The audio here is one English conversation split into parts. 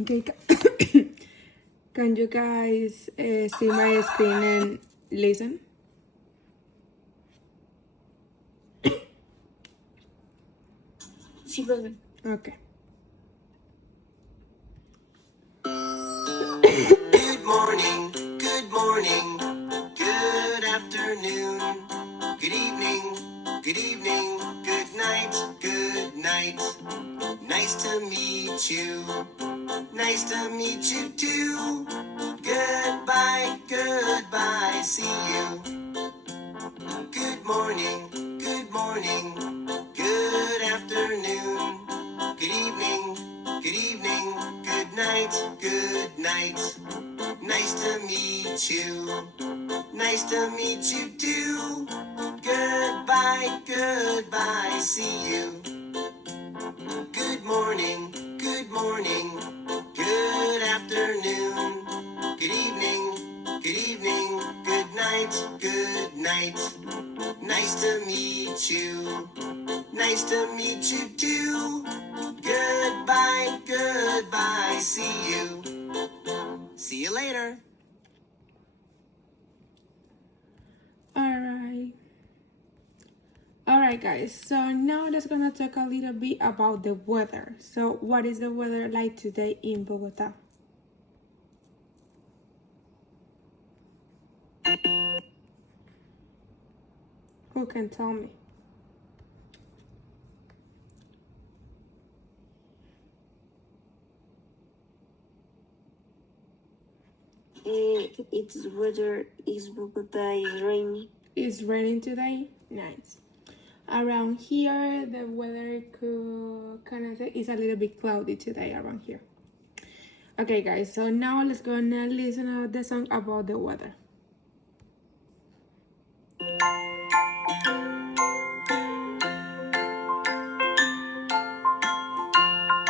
Okay, can you guys see my screen and listen? Sí, profe. Okay. Good morning, good afternoon, good evening, good night, good night. Nice to meet you too. Goodbye, see you. Good morning, good afternoon, good evening, good night, good night. Nice to meet you too. Goodbye, see you. Good morning, good afternoon, good evening, good night, good night. Nice to meet you too. Goodbye, see you later. Alright guys, so now let's gonna talk a little bit about the weather. So what is the weather like today in Bogota? Who can tell me? Its weather is Bogota is rainy. It's raining today? Nice. Around here, the weather kind of is a little bit cloudy today around here. Okay guys, so now let's go and listen to the song about the weather.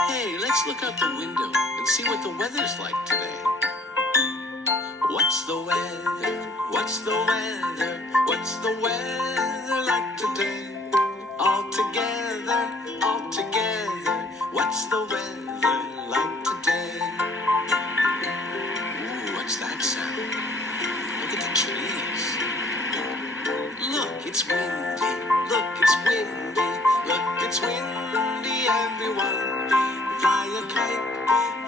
Hey, let's look out the window and see what the weather's like today. What's the weather? What's the weather? What's the weather like today? All together, what's the weather like today? Ooh, what's that sound? Look at the trees. Look, it's windy. Look, it's windy. Look, it's windy, everyone. Fly a kite,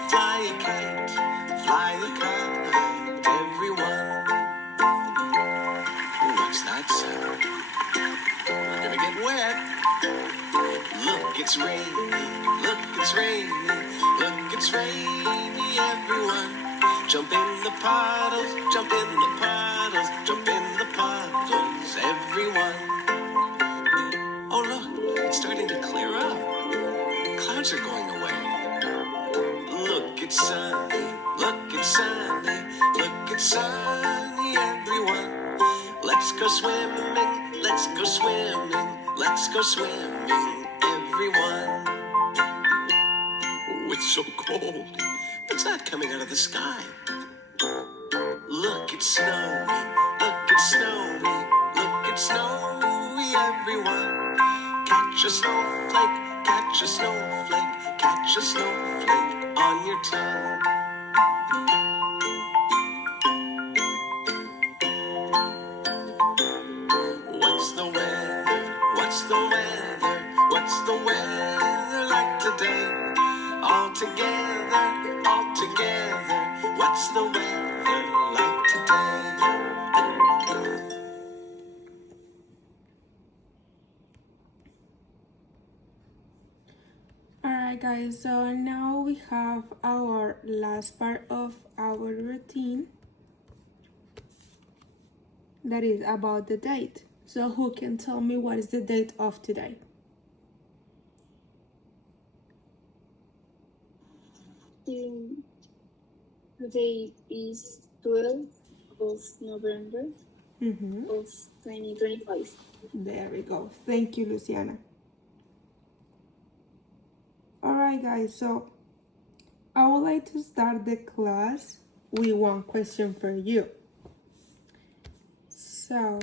fly a kite, fly a kite, everyone. Ooh, what's that sound? We're gonna get wet. Look, it's rainy. Look, it's rainy. Look, it's rainy, everyone. Jump in the puddles, jump in the puddles, jump in the puddles, everyone. Oh, look, it's starting to clear up. Clouds are going away. Look, it's sunny. Look, it's sunny. Look, it's sunny, everyone. Let's go swimming. Let's go swimming. Let's go swimming, everyone. Oh, it's so cold. What's that coming out of the sky? Look, it's snowy. Look, it's snowy. Look, it's snowy, everyone. Catch a snowflake. Catch a snowflake. Catch a snowflake on your tongue. What's the weather? What's the weather? What's the weather like today? All together, what's the weather like today? Alright guys, so now we have our last part of our routine. That is about the date. So who can tell me what is the date of today? Today is 12th of November of 2025. There we go. Thank you, Luciana. Alright guys, so I would like to start the class with one question for you. So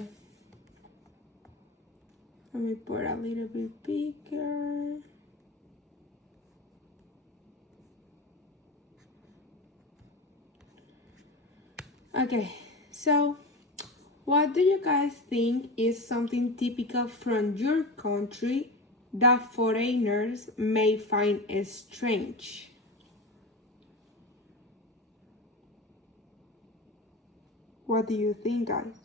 let me put a little bit bigger. Okay, so what do you guys think is something typical from your country that foreigners may find strange? What do you think, guys?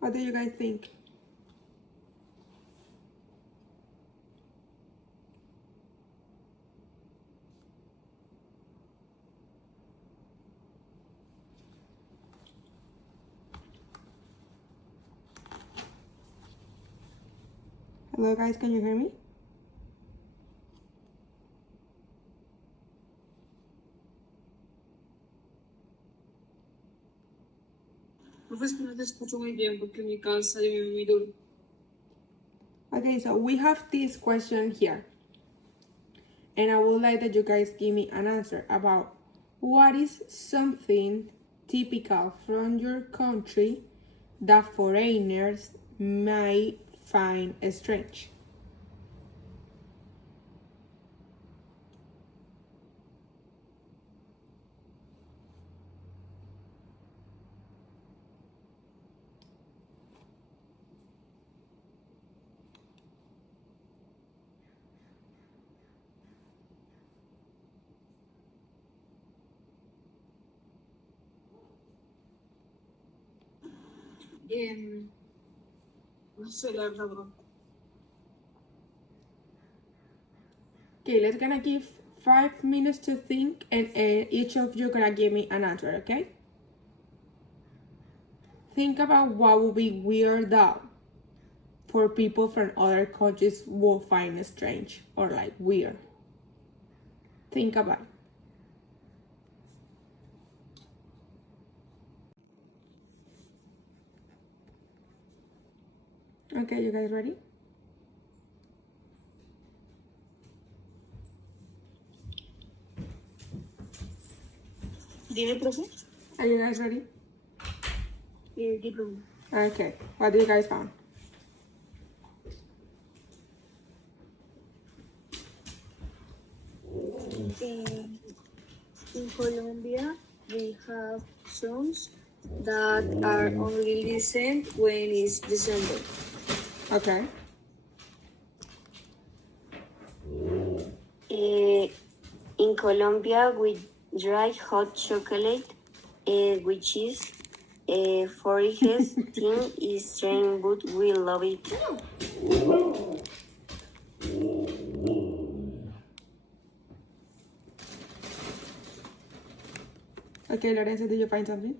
What do you guys think? Hello, guys, can you hear me? Profesor, no te escucho muy bien porque mi casa es muy duro. Okay, so we have this question here. And I would like that you guys give me an answer about what is something typical from your country that foreigners might find strange. No sé, la verdad, bro. Okay, let's gonna give 5 minutes to think, and each of you gonna give me an answer, okay? Think about what would be weird that for people from other countries will find strange or like weird. Think about it. Okay, you guys ready? Dime, profe. Are you guys ready? Diploma. Okay, what do you guys found? In Colombia, we have songs that are only listened when it's December. Okay. In Colombia, we dry hot chocolate, which is foreigners think is strange, but we love it. Okay, Lorenzo, did you find something?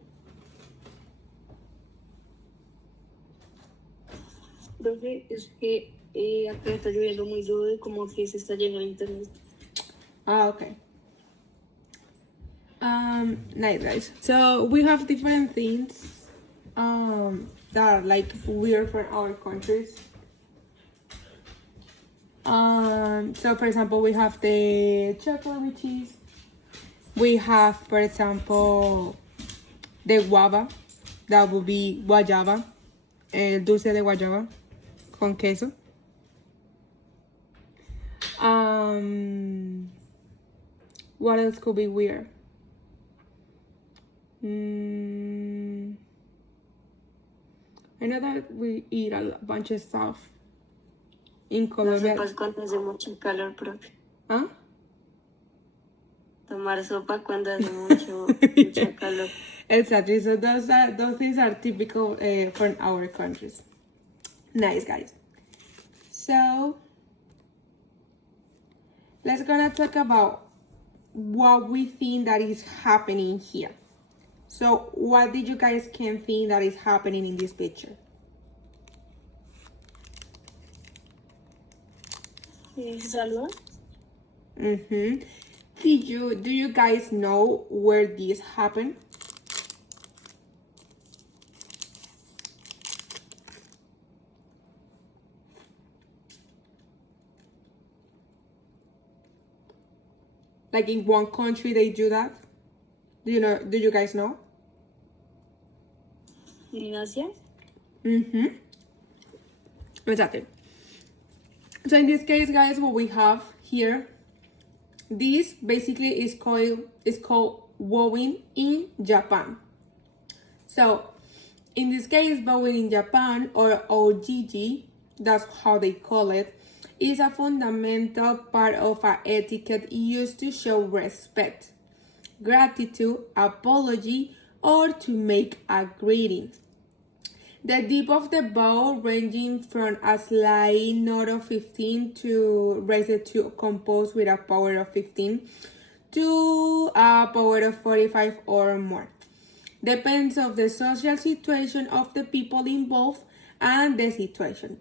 Profe, es que acá está lloviendo muy duro y como que se está llenando el internet. Ah, okay. Nice, guys. So we have different things that are like weird for our countries. So for example, we have the chocolate with cheese. We have, for example, the guava. That would be guayaba. El dulce de guayaba con queso. What else could be weird? I know that we eat a bunch of stuff in Colombia. Las sopas cuando hace mucho calor, profe. ¿Ah? Tomar sopa cuando hace mucho calor. Exactly. So those things are typical from our countries. Nice, guys. So let's gonna talk about what we think that is happening here. So what did you guys can think that is happening in this picture? Salud. Do you guys know where this happened? Like in one country they do that. Do you guys know? In Asia? Exactly. So in this case, guys, what we have here, this basically is called bowing in Japan. So in this case, bowing in Japan, or OGG, that's how they call it, is a fundamental part of our etiquette used to show respect, gratitude, apology, or to make a greeting. The dip of the bow ranging from a slight note of 15 to raise it to compose with a power of 15 to a power of 45 or more. Depends of the social situation of the people involved and the situation.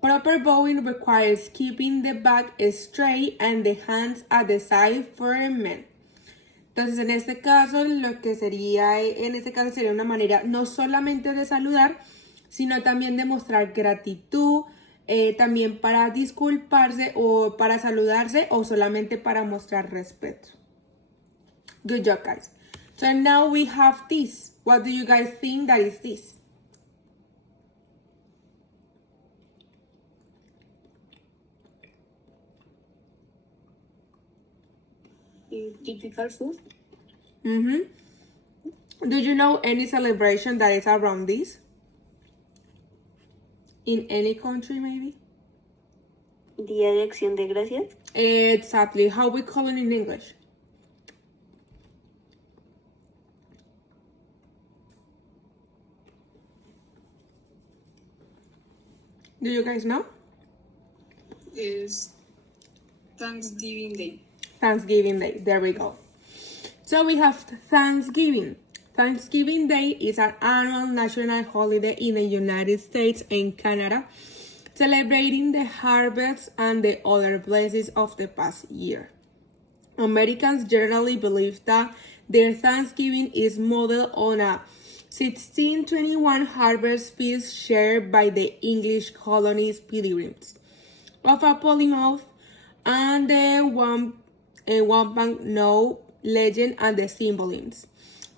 Proper bowing requires keeping the back straight and the hands at the side for men. Entonces, en este caso sería una manera no solamente de saludar, sino también de mostrar gratitud, también para disculparse o para saludarse o solamente para mostrar respeto. Good job, guys. So now we have this. What do you guys think that is this? Typical food? Do you know any celebration that is around this? In any country, maybe? Día de Acción de Gracias? Exactly. How we call it in English? Do you guys know? Is Thanksgiving Day. Thanksgiving Day. There we go. So we have Thanksgiving. Thanksgiving Day is an annual national holiday in the United States and Canada, celebrating the harvest and the other blessings of the past year. Americans generally believe that their Thanksgiving is modeled on a 1621 harvest feast shared by the English colonies pilgrims of a polymorph and the wampum no legend and the symbolisms.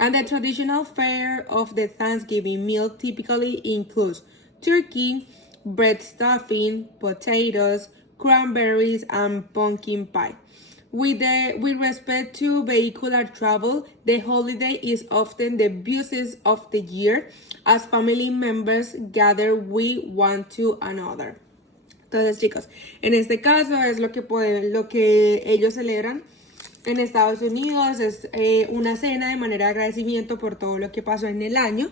And the traditional fare of the Thanksgiving meal typically includes turkey, bread stuffing, potatoes, cranberries, and pumpkin pie. With respect to vehicular travel, the holiday is often the busiest of the year as family members gather with one to another. Entonces, chicos, en este caso es lo que ellos celebran en Estados Unidos. Es una cena de manera de agradecimiento por todo lo que pasó en el año.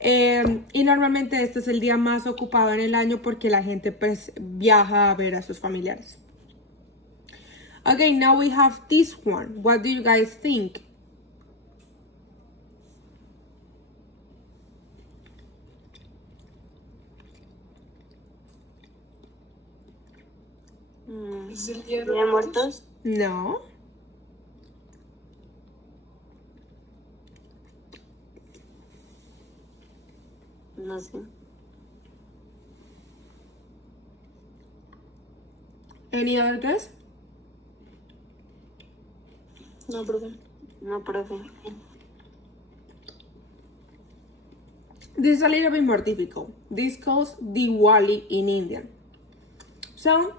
Y normalmente este es el día más ocupado en el año porque la gente pues viaja a ver a sus familiares. Okay, now we have this one. What do you guys think? ¿Es el Día ¿Día de Muertos? No. No sé. Any other guess? No, profe. No, profe. This is a little bit more difficult. This calls Diwali in Indian. So,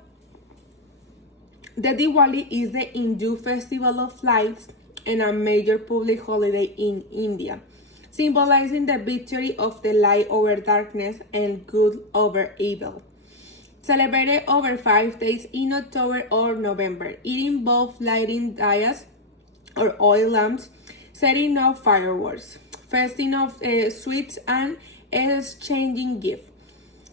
the Diwali is the Hindu festival of lights and a major public holiday in India, symbolizing the victory of the light over darkness and good over evil. Celebrated over 5 days in October or November, it involves lighting diyas or oil lamps, setting off fireworks, feasting of sweets, and exchanging gifts.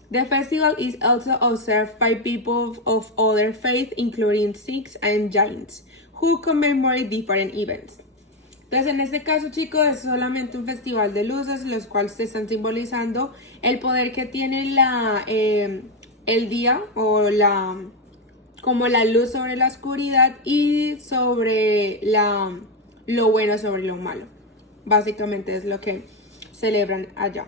The festival is also observed by people of other faiths, including Sikhs and Jains, who commemorate different events. Entonces, en este caso, chicos, es solamente un festival de luces, los cuales te están simbolizando el poder que tiene el día o como la luz sobre la oscuridad y sobre lo bueno sobre lo malo. Básicamente es lo que celebran allá.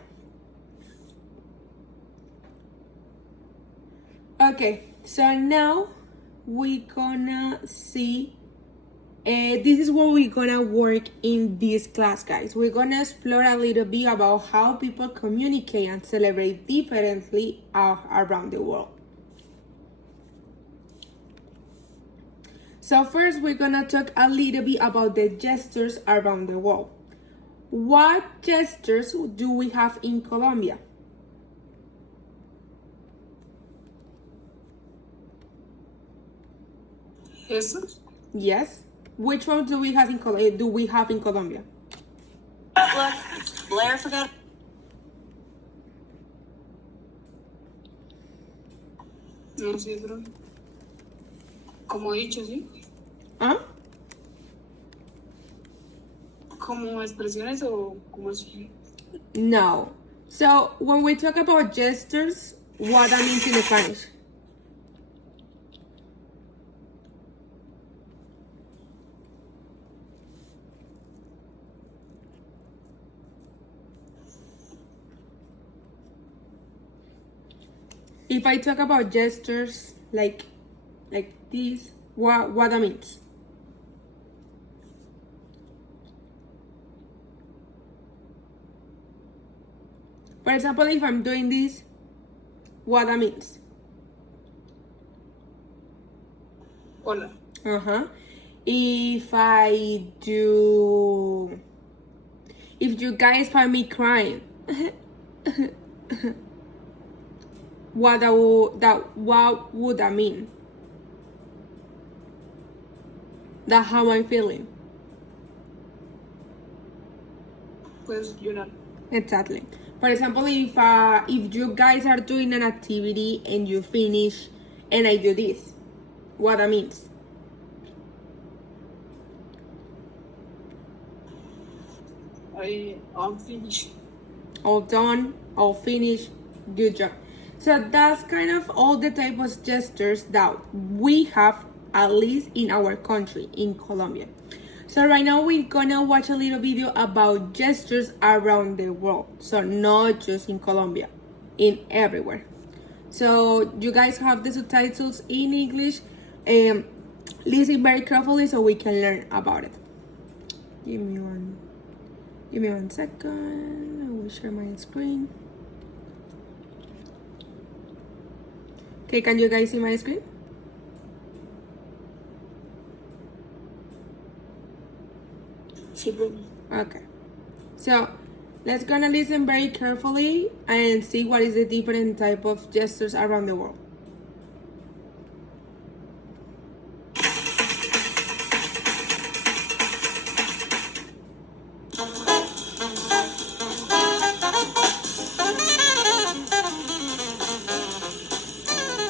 Okay, so now we're gonna see this is what we're gonna work in this class, guys. We're gonna explore a little bit about how people communicate and celebrate differently around the world. So first, we're gonna talk a little bit about the gestures around the world. What gestures do we have in Colombia? Jesus. Yes. Which one do we have in Colombia? Look, Blair forgot. No sé, bro. Como dicho, ¿sí? Huh? ¿Como expresiones o como así? No. So when we talk about gestures, what that means in Spanish? If I talk about gestures like this, what that means? For example, if I'm doing this, what that means? Hola. Uh-huh. If you guys find me crying, what would that mean? That's how I'm feeling. Puedes llorar. Exactly. For example, if you guys are doing an activity and you finish and I do this, what that means? I'm finished. All done, all finished, good job. So that's kind of all the type of gestures that we have, at least in our country, in Colombia. So right now we're gonna watch a little video about gestures around the world. So not just in Colombia, in everywhere. So you guys have the subtitles in English. Listen very carefully so we can learn about it. Give me one second. I will share my screen. Okay, can you guys see my screen? Sí, bro. Okay. So let's gonna listen very carefully and see what is the different type of gestures around the world.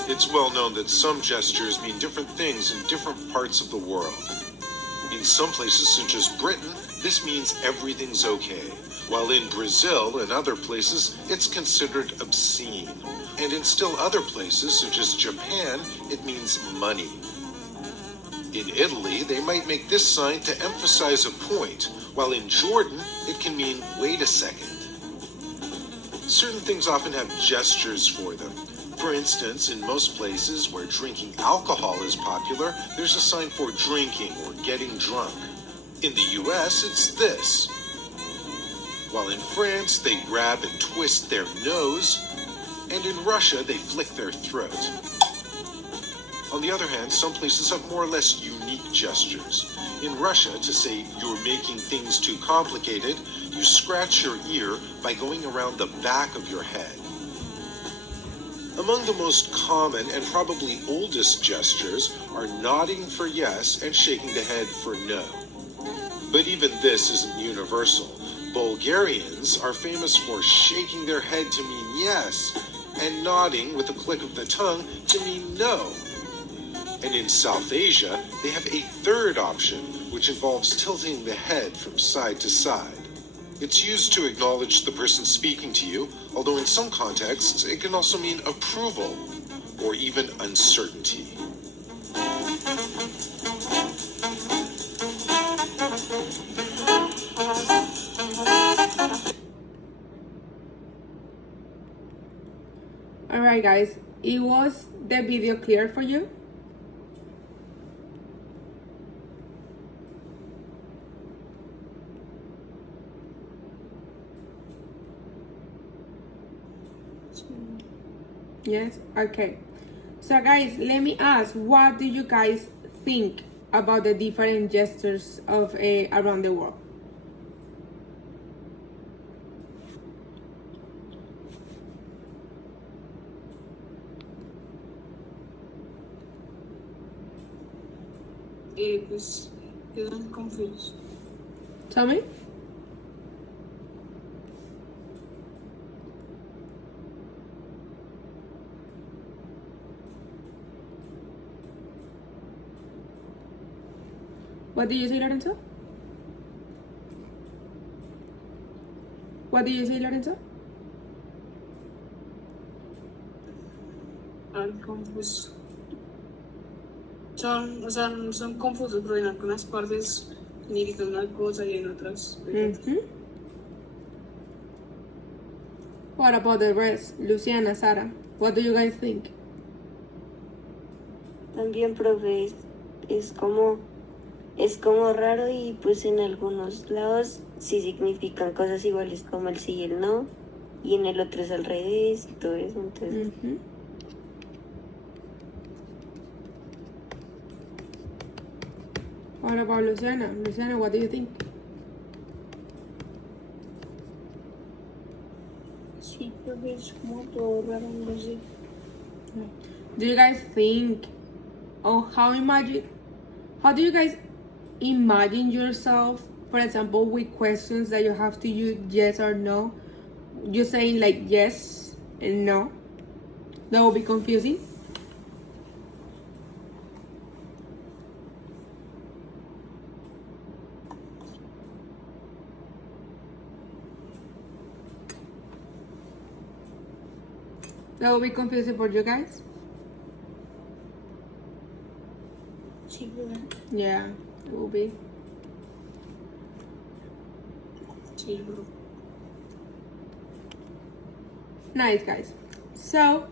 It's well known that some gestures mean different things in different parts of the world. In some places, such as Britain, this means everything's okay, while in Brazil and other places, it's considered obscene. And in still other places, such as Japan, it means money. In Italy, they might make this sign to emphasize a point, while in Jordan, it can mean wait a second. Certain things often have gestures for them. For instance, in most places where drinking alcohol is popular, there's a sign for drinking or getting drunk. In the US, it's this. While in France, they grab and twist their nose, and in Russia, they flick their throat. On the other hand, some places have more or less unique gestures. In Russia, to say you're making things too complicated, you scratch your ear by going around the back of your head. Among the most common and probably oldest gestures are nodding for yes and shaking the head for no. But even this isn't universal. Bulgarians are famous for shaking their head to mean yes and nodding with a click of the tongue to mean no. And in South Asia, they have a third option, which involves tilting the head from side to side. It's used to acknowledge the person speaking to you, although in some contexts it can also mean approval or even uncertainty. Alright guys, it was the video clear for you? Yes? Okay. So guys, let me ask, what do you guys think about the different gestures of around the world? Pues quedan confusos. Tell me? What did you say, Lorenzo? What did you say, Lorenzo? Confusos. O sea, son confusos, pero en algunas partes significan una cosa y en otras. Mm-hmm. What about the rest? Luciana, Sara, what do you guys think? También, profe, es como raro y pues en algunos lados sí significan cosas iguales como el sí y el no, y en el otro es al revés y todo eso, entonces... Mm-hmm. What about Luciana? Luciana, what do you think? Sí, profe, es como todo raro, no sé. Do you guys think, or how do you guys imagine yourself, for example, with questions that you have to use yes or no? You're saying like yes and no. That will be confusing. That will be confusing for you guys. Sí, profe. Yeah, it will be. Sí, profe. Nice, guys. So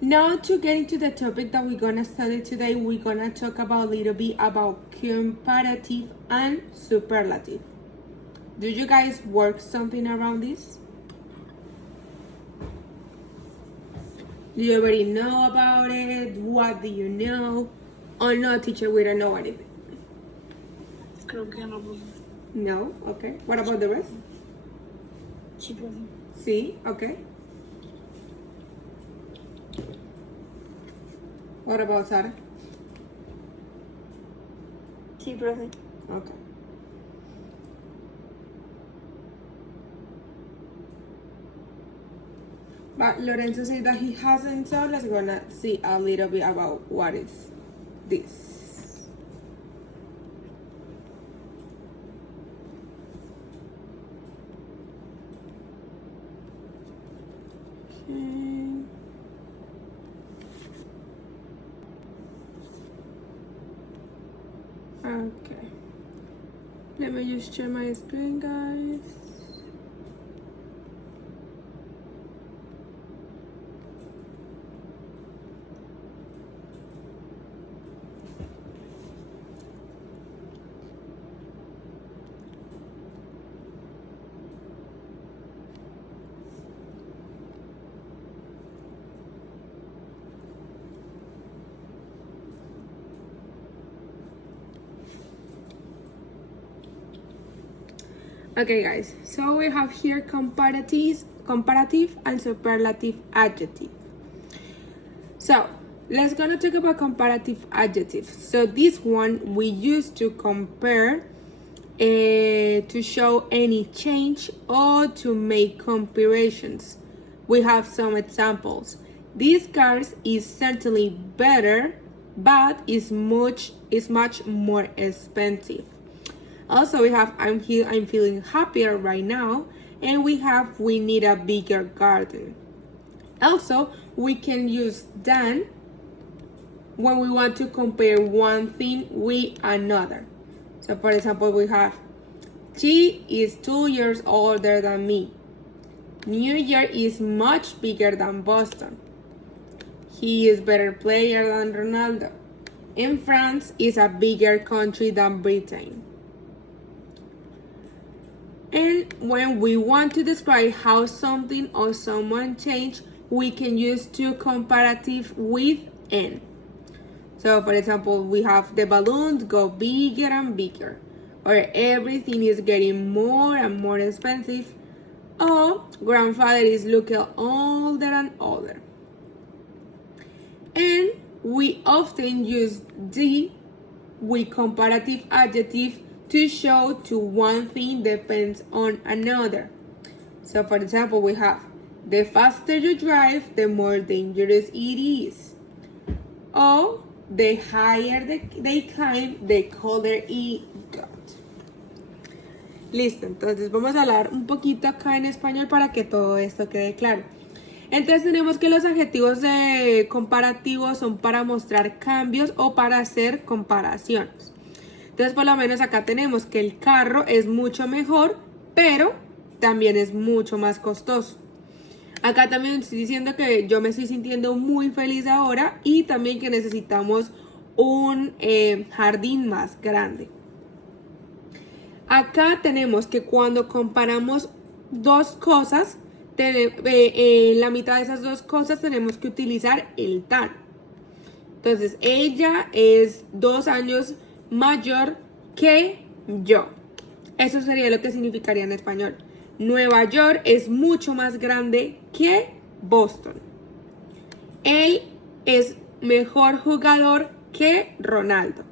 now to get into the topic that we're gonna study today, we're gonna talk about a little bit about comparative and superlative. Do you guys work something around this? Do you already know about it? What do you know? Or no, teacher, we don't know anything. Creo que no, profe. No? Okay. What about the rest? Sí, profe. See? Okay. What about Sarah? Sí, profe. Okay. But Lorenzo said that he hasn't, so let's gonna see a little bit about what is this. Okay. Let me just share my screen, guys. Okay, guys, so we have here comparative and superlative adjective. So let's gonna talk about comparative adjectives. So this one we use to compare, to show any change or to make comparisons. We have some examples. This car is certainly better, but is much more expensive. Also, we have I'm feeling happier right now, and we have we need a bigger garden. Also, we can use than when we want to compare one thing with another. So, for example, we have she is 2 years older than me. New York is much bigger than Boston. He is better player than Ronaldo. And France is a bigger country than Britain. And when we want to describe how something or someone changed, we can use to comparative with N. So for example, we have the balloons go bigger and bigger, or everything is getting more and more expensive, or grandfather is looking older and older. And we often use the with comparative adjective to show to one thing depends on another. So for example, we have the faster you drive, the more dangerous it is. Or the higher they climb, the colder it got. Listo, entonces vamos a hablar un poquito acá en español para que todo esto quede claro. Entonces tenemos que los adjetivos de comparativos son para mostrar cambios o para hacer comparaciones. Entonces por lo menos acá tenemos que el carro es mucho mejor, pero también es mucho más costoso. Acá también estoy diciendo que yo me estoy sintiendo muy feliz ahora y también que necesitamos un jardín más grande. Acá tenemos que cuando comparamos dos cosas, en la mitad de esas dos cosas tenemos que utilizar el tan. Entonces, ella es 2 años mayor que yo. Eso sería lo que significaría en español. Nueva York es mucho más grande que Boston. Él es mejor jugador que Ronaldo.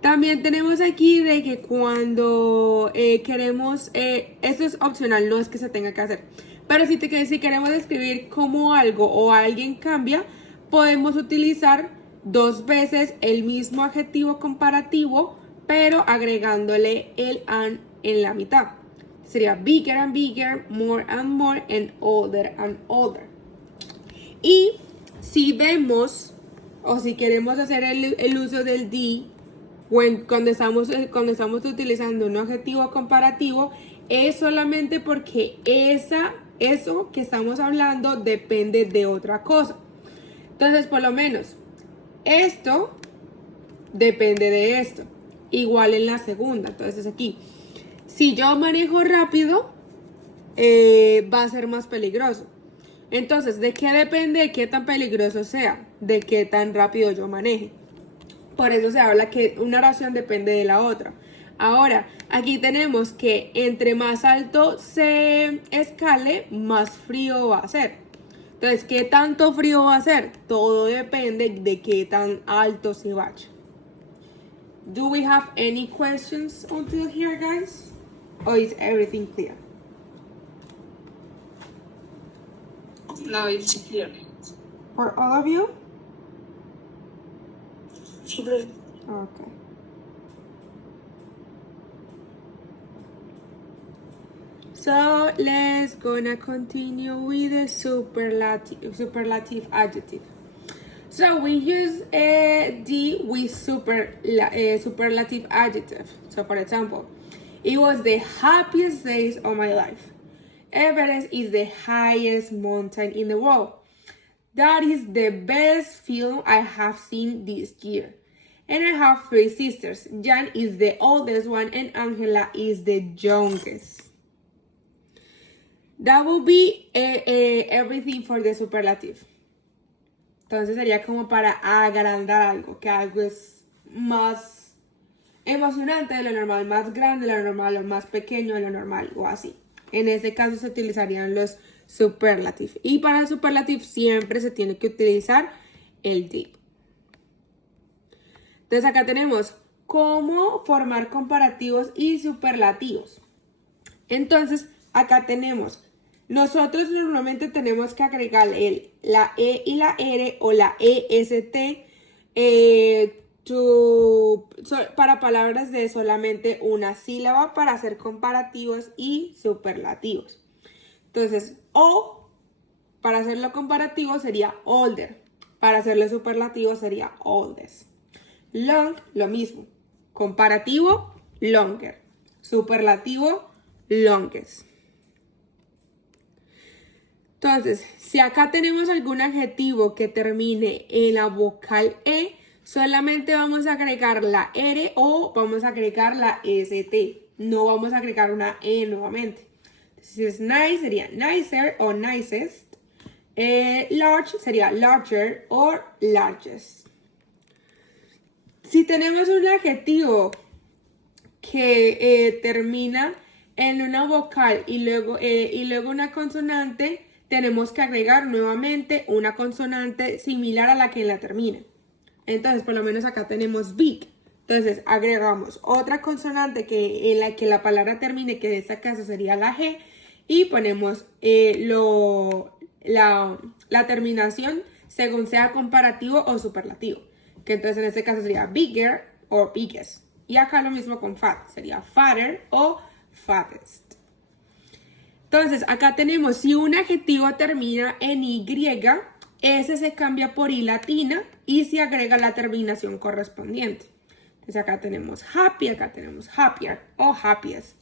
También tenemos aquí de que cuando queremos, esto es opcional, no es que se tenga que hacer, pero si queremos describir cómo algo o alguien cambia, podemos utilizar 2 veces el mismo adjetivo comparativo, pero agregándole el and en la mitad. Sería bigger and bigger, more and more, and older and older. Y si vemos, o si queremos hacer el uso del the, cuando estamos utilizando un adjetivo comparativo, es solamente porque eso que estamos hablando depende de otra cosa. Entonces, por lo menos, esto depende de esto. Igual en la segunda. Entonces, aquí, si yo manejo rápido, va a ser más peligroso. Entonces, ¿de qué depende de qué tan peligroso sea? De qué tan rápido yo maneje. Por eso se habla que una oración depende de la otra. Ahora, aquí tenemos que entre más alto se escale, más frío va a ser. Entonces, ¿qué tanto frío va a ser? Todo depende de qué tan alto se vaya. Do we have any questions until here, guys? Or is everything clear? No, it's clear. For all of you? Sí, pero Okay. So let's gonna continue with the superlative adjective. So we use the with superlative adjective. So for example, it was the happiest days of my life. Everest is the highest mountain in the world. That is the best film I have seen this year. And I have 3 sisters. Jan is the oldest one and Angela is the youngest. That will be everything for the superlative. Entonces sería como para agrandar algo, que algo es más emocionante de lo normal, más grande de lo normal, o más pequeño de lo normal, o así. En este caso se utilizarían los superlative. Y para superlative siempre se tiene que utilizar el the. Entonces acá tenemos cómo formar comparativos y superlativos. Entonces acá tenemos, nosotros normalmente tenemos que agregar la E y la R o la EST para palabras de solamente una sílaba para hacer comparativos y superlativos. Entonces, o para hacerlo comparativo sería older, para hacerlo superlativo sería oldest. Long, lo mismo. Comparativo, longer. Superlativo, longest. Entonces, si acá tenemos algún adjetivo que termine en la vocal E, solamente vamos a agregar la R o vamos a agregar la ST. No vamos a agregar una E nuevamente. Si es nice sería nicer o nicest. Large sería larger o largest. Si tenemos un adjetivo que termina en una vocal y luego una consonante, tenemos que agregar nuevamente una consonante similar a la que la termina. Entonces, por lo menos acá tenemos big. Entonces, agregamos otra consonante en la que la palabra termine, que en este caso sería la G, y ponemos la terminación según sea comparativo o superlativo. Que entonces en este caso sería bigger o biggest. Y acá lo mismo con fat, sería fatter o fattest. Entonces, acá tenemos, si un adjetivo termina en Y, ese se cambia por I latina y se agrega la terminación correspondiente. Entonces, acá tenemos happy, acá tenemos happier o happiest.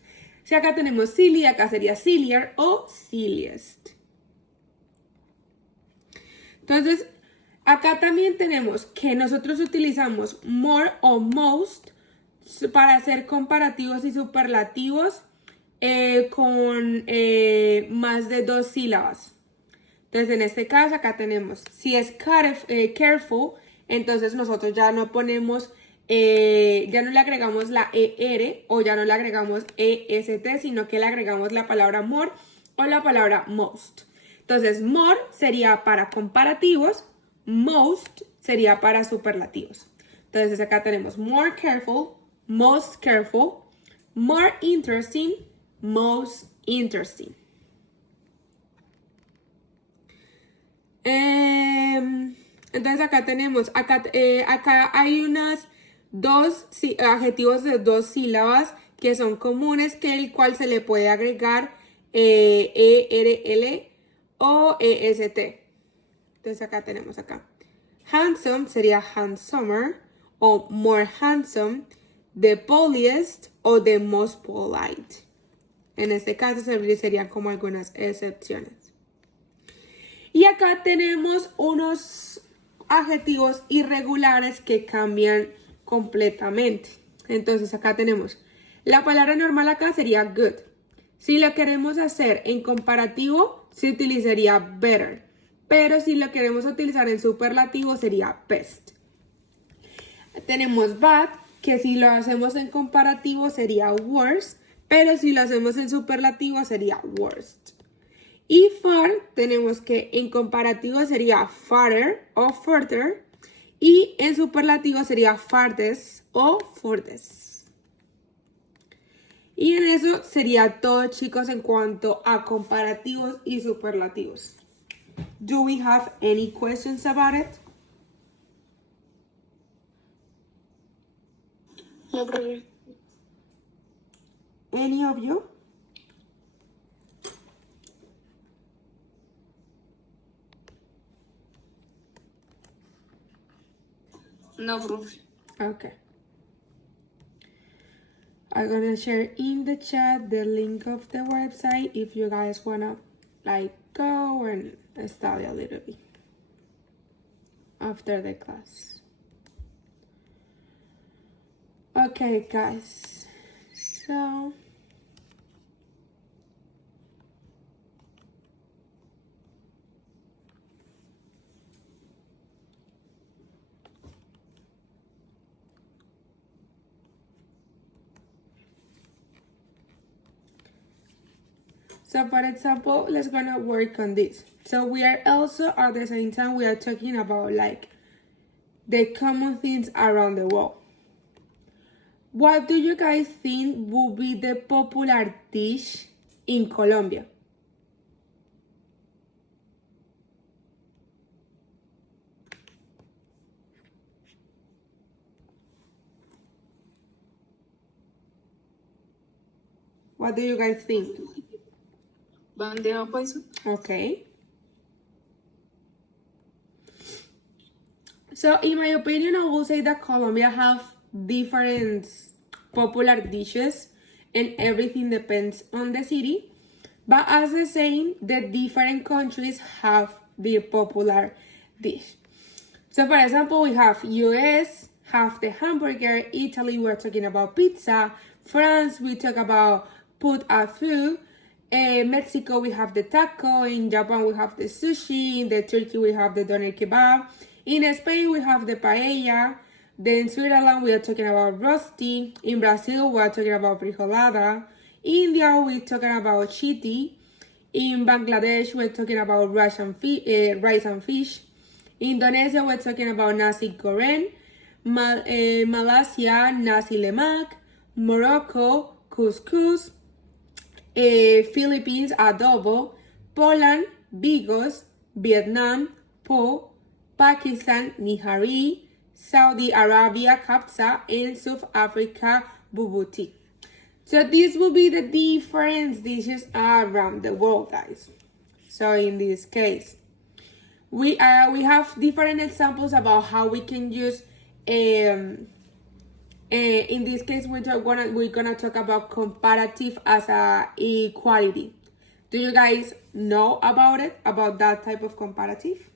Si acá tenemos silly, acá sería sillier o silliest. Entonces, acá también tenemos que nosotros utilizamos more o most para hacer comparativos y superlativos con más de 2 sílabas. Entonces, en este caso, acá tenemos, si es careful, entonces nosotros ya no ponemos, ya no le agregamos la ER o ya no le agregamos EST, sino que le agregamos la palabra more o la palabra most. Entonces, more sería para comparativos, most sería para superlativos. Entonces, acá tenemos more careful, most careful, more interesting, most interesting. Entonces acá tenemos, acá hay unos adjetivos de 2 sílabas que son comunes, que el cual se le puede agregar ERL o EST. Entonces acá tenemos acá. Handsome sería handsomer o more handsome, the politest o the most polite. En este caso serían como algunas excepciones. Y acá tenemos unos adjetivos irregulares que cambian completamente. Entonces acá tenemos, la palabra normal acá sería good. Si lo queremos hacer en comparativo, se utilizaría better. Pero si lo queremos utilizar en superlativo, sería best. Tenemos bad, que si lo hacemos en comparativo sería worse, pero si lo hacemos en superlativo sería worst. Y far, tenemos que en comparativo sería farther o further, y en superlativo sería farthest o furthest. Y en eso sería todo, chicos, en cuanto a comparativos y superlativos. Do we have any questions about it? No, profe. Any of you? No, profe. Okay. I'm gonna share in the chat the link of the website if you guys wanna go and study a little bit after the class. Okay, guys. So for example, let's gonna work on this. So we are also at the same time we are talking about the common things around the world. What do you guys think would be the popular dish in Colombia? What do you guys think? Bandeja paisa. Okay. So, in my opinion, I will say that Colombia have different popular dishes and everything depends on the city. But as the same, the different countries have their popular dish. So, for example, we have US, have the hamburger. Italy, we're talking about pizza. France, we talk about put a food. Mexico, we have the taco. In Japan, we have the sushi. In the Turkey, we have the doner kebab. In Spain, we have the paella. Then in Switzerland, we are talking about rosti. In Brazil, we are talking about frijolada. India, we're talking about chiti. In Bangladesh, we're talking about rice and fish. Indonesia, we're talking about nasi goreng. Malaysia, nasi lemak. Morocco, couscous. Philippines, adobo. Poland, bigos. Vietnam, po. Pakistan, nihari. Saudi Arabia, kapsa. And South Africa, bubuti. So these will be the different dishes around the world, guys. So in this case, we have different examples about how we can use. In this case, we're gonna talk about comparative as a equality. Do you guys know about that type of comparative?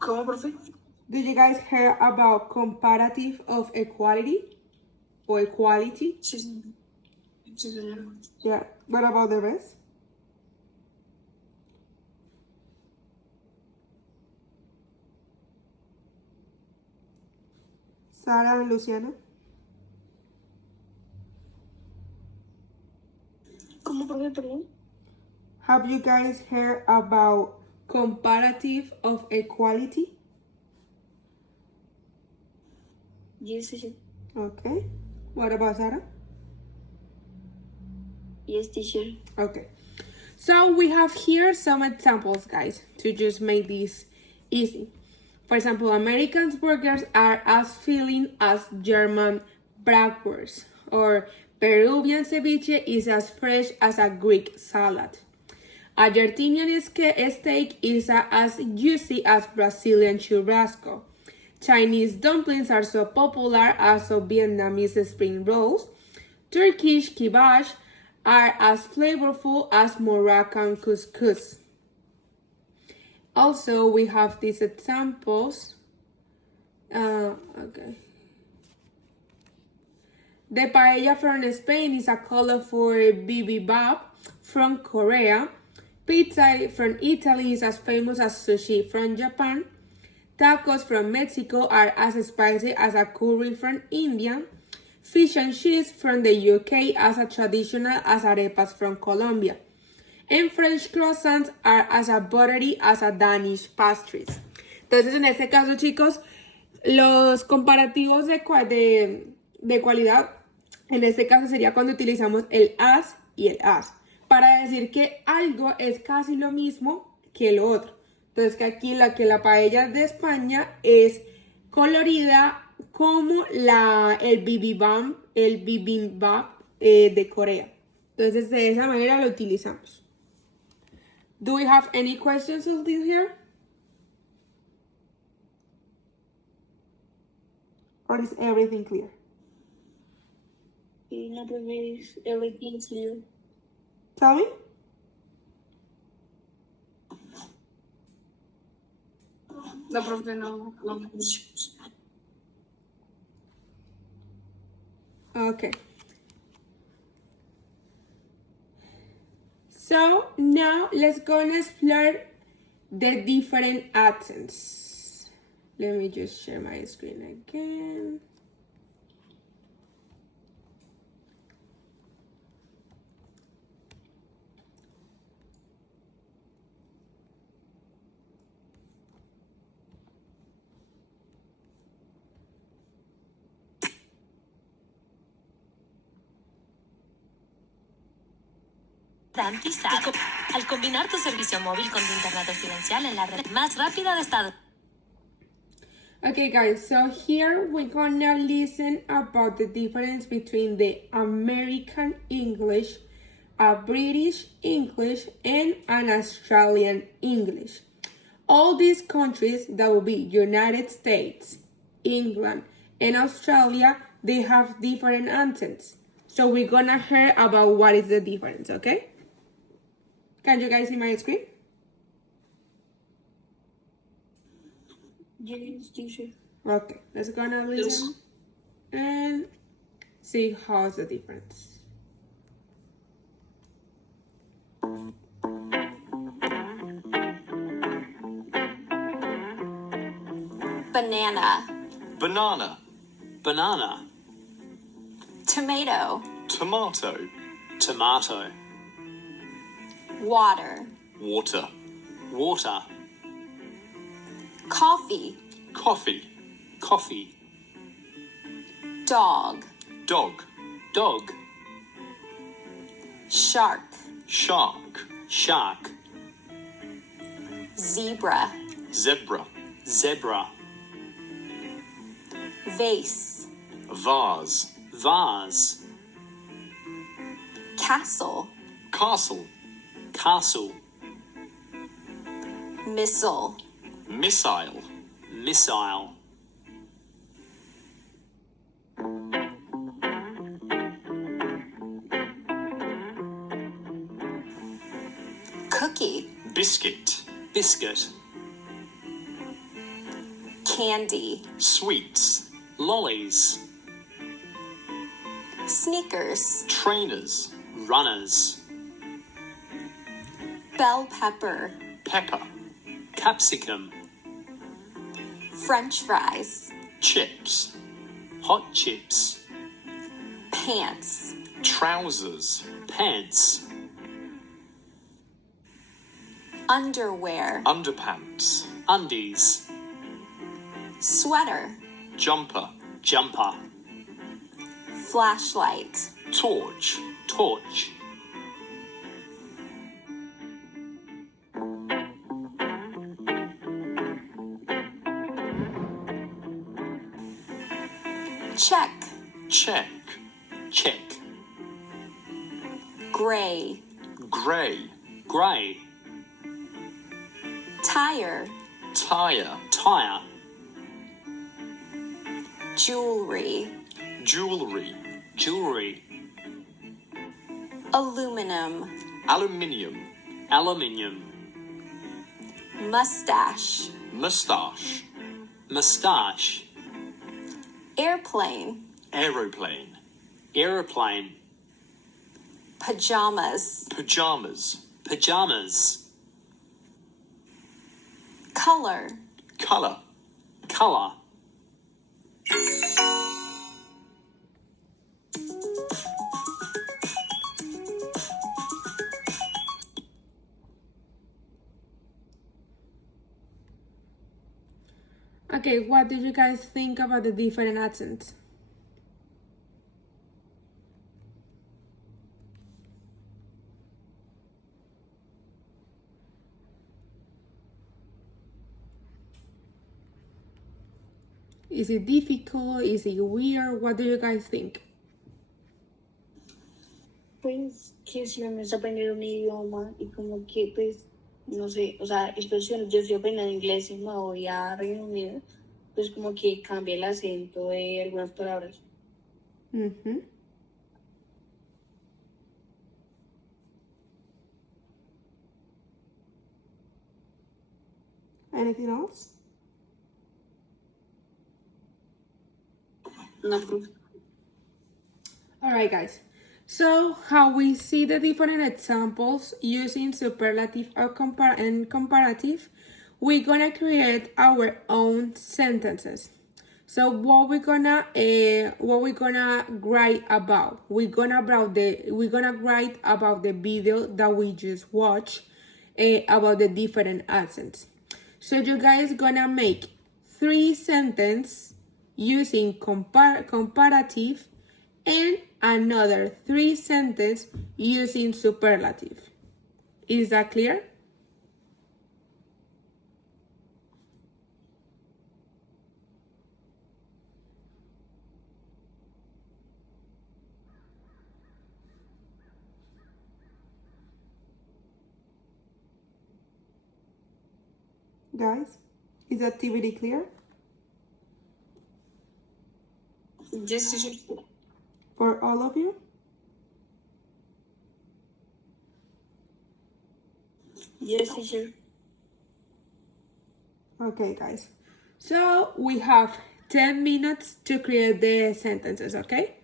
¿Cómo, profe? Do you guys hear about comparative of equality or equality? Sí, sí, señora. Yeah. What about the rest? Sarah and Luciana? ¿Cómo, profe, perdón? Have you guys heard about comparative of equality? Yes, teacher. Okay. What about Sarah? Yes, teacher. Okay. So we have here some examples, guys, to just make this easy. For example, American burgers are as filling as German bratwurst, or Peruvian ceviche is as fresh as a Greek salad. Argentinian steak is as juicy as Brazilian churrasco. Chinese dumplings are so popular as so Vietnamese spring rolls. Turkish kibbeh are as flavorful as Moroccan couscous. Also, we have these examples. Okay. The paella from Spain is a colorful bibimbap from Korea. Pizza from Italy is as famous as sushi from Japan. Tacos from Mexico are as spicy as a curry from India. Fish and cheese from the UK as a traditional as arepas from Colombia. And French croissants are as buttery as a Danish pastries. Entonces, en este caso, chicos, los comparativos de cualidad, en este caso sería cuando utilizamos el as y el as, para decir que algo es casi lo mismo que lo otro. Entonces, que aquí la paella de España es colorida como el bibimbap de Corea. Entonces, de esa manera lo utilizamos. Do we have any questions of this here? Or is everything clear? No, profe, everything clear. Tell me? No, profe, no. Okay. So now let's go and explore the different accents. Let me just share my screen again. Al combinar tu servicio móvil con tu internet residencial en la red más rápida de Estados Okay, guys, so here we're gonna listen about the difference between the American English, a British English, and an Australian English. All these countries, that will be United States, England, and Australia, they have different accents. So we're gonna hear about what is the difference, okay? Can you guys see my screen? Yes, teacher. Okay, let's gonna listen and see how's the difference. Banana. Banana, Banana. Tomato. tomato, Tomato. Water. water, Water. Coffee. coffee, Coffee. Dog. dog, Dog. Shark. shark, Shark. Zebra. zebra, Zebra. Vase. vase, Vase. Castle. castle, Castle. Missile. missile, Missile. Cookie. biscuit, Biscuit. Candy. sweets, Lollies. Sneakers. trainers, Runners. Bell pepper. pepper, Capsicum. French fries. chips, Hot chips. Pants. trousers, Pants. Underwear. underpants, Undies. Sweater. jumper, Jumper. Flashlight. torch, Torch. Check. check, Check. Gray. grey, Grey. Tire. tire, Tire. Jewelry. jewellery, Jewelry. Aluminum. aluminium, Aluminium. Mustache. moustache, Moustache. Airplane. aeroplane, Aeroplane. Pajamas. pyjamas, Pajamas. Color. colour, Colour. Okay, what did you guys think about the different accents? Is it difficult? Is it weird? What do you guys think? Pues que si uno es aprender un idioma y como que pues no sé, o sea, expresiones, yo estoy aprendiendo inglés y me voy a Reino Unido, pues como que cambia el acento de algunas palabras. Mm-hmm. Anything else? No, pues, Alright guys, so how we see the different examples using superlative or comparative, we're gonna create our own sentences. So what we're gonna write about? We're gonna write about the video that we just watched about the different accents. So you guys gonna make 3 sentences using comparative and another 3 sentences using superlative. Is that clear? Guys, is the activity clear yes, teacher. for all of you? Yes, teacher. Okay, guys. So we have 10 minutes to create the sentences, okay?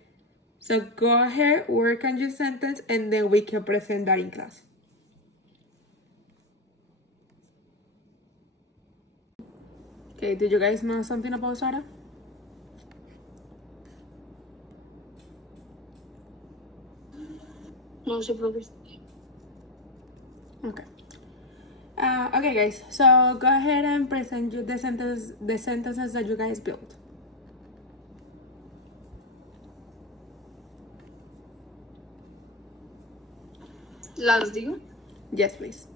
So go ahead, work on your sentence, and then we can present that in class. Okay, did you guys know something about Sarah? No sé, profe. Okay. Okay, guys. So go ahead and present you the sentences that you guys built. Las digo. Yes, please.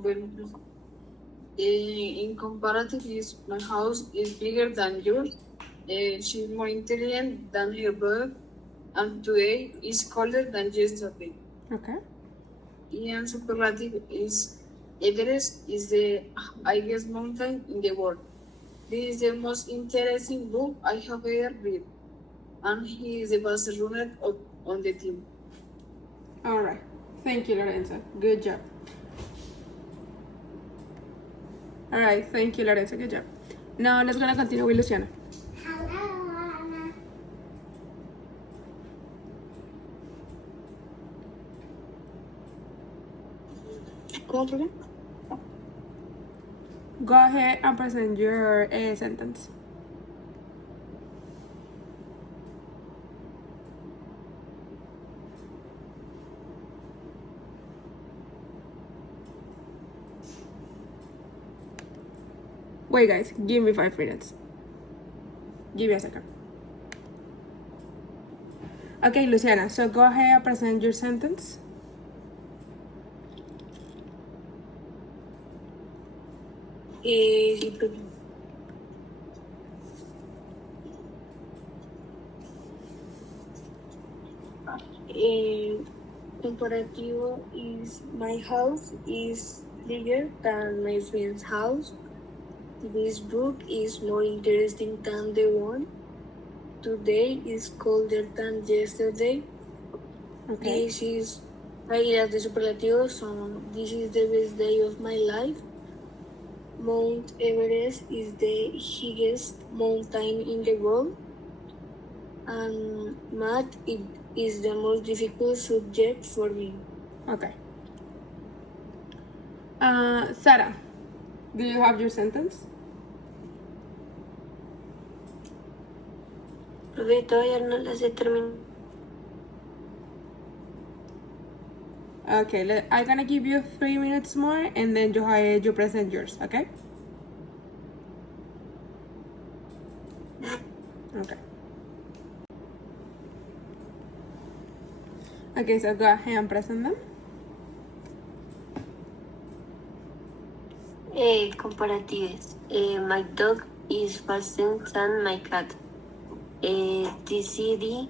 Bueno, pues, in comparative, my house is bigger than yours. She's more intelligent than her brother, and today is colder than yesterday. Okay. In superlative is Everest is the highest mountain in the world. This is the most interesting book I have ever read, and he is the best runner on the team. All right. Thank you, Lorenzo. Good job. All right. Thank you, Lorenzo. Good job. Now let's gonna continue with Luciana. ¿Cómo, profe? Go ahead and present your sentence. Wait, guys, give me 5 minutes. Give me a second. Okay, Luciana, so go ahead and present your sentence. Sí, profe. Comparativo is my house is bigger than my friend's house. This book is more interesting than the one. Today is colder than yesterday. Okay. This is ideas de superlativos. So this is the best day of my life. Mount Everest is the highest mountain in the world. And math is the most difficult subject for me. Okay. Sarah, do you have your sentence? Profe, todavía no las he terminado. Okay, I'm gonna give you 3 minutes more and then you present yours, okay? Okay. Okay, so go ahead and present them. Comparatives. My dog is faster than my cat. The city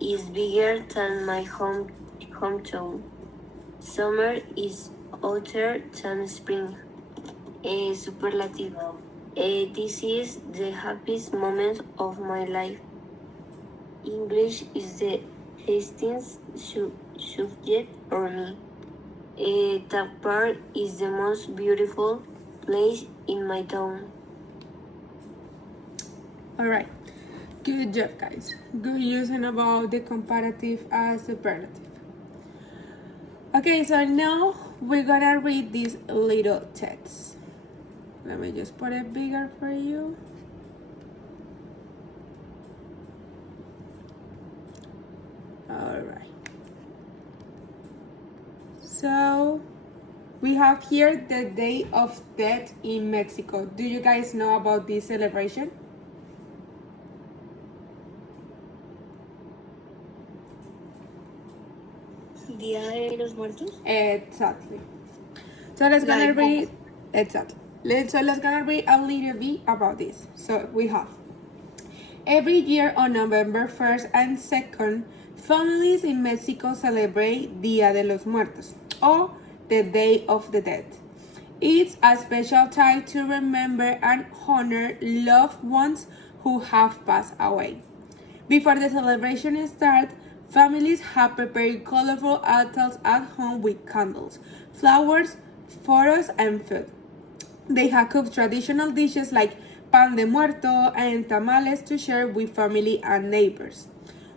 is bigger than my hometown. Summer is hotter than spring. Superlative. This is the happiest moment of my life. English is the hastings subject for me. That park is the most beautiful place in my town. All right. Good job, guys. Good using about the comparative as superlative. Okay, so now we're gonna read these little text. Let me just put it bigger for you. All right. So we have here the Day of Death in Mexico. Do you guys know about this celebration? Día de los Muertos. Exactly. So let's gonna read exactly. Let's gonna read a little bit about this. So we have every year on November 1st and 2nd, families in Mexico celebrate Día de los Muertos or the Day of the Dead. It's a special time to remember and honor loved ones who have passed away. Before the celebration starts, families have prepared colorful altars at home with candles, flowers, photos, and food. They have cooked traditional dishes like pan de muerto, and tamales to share with family and neighbors.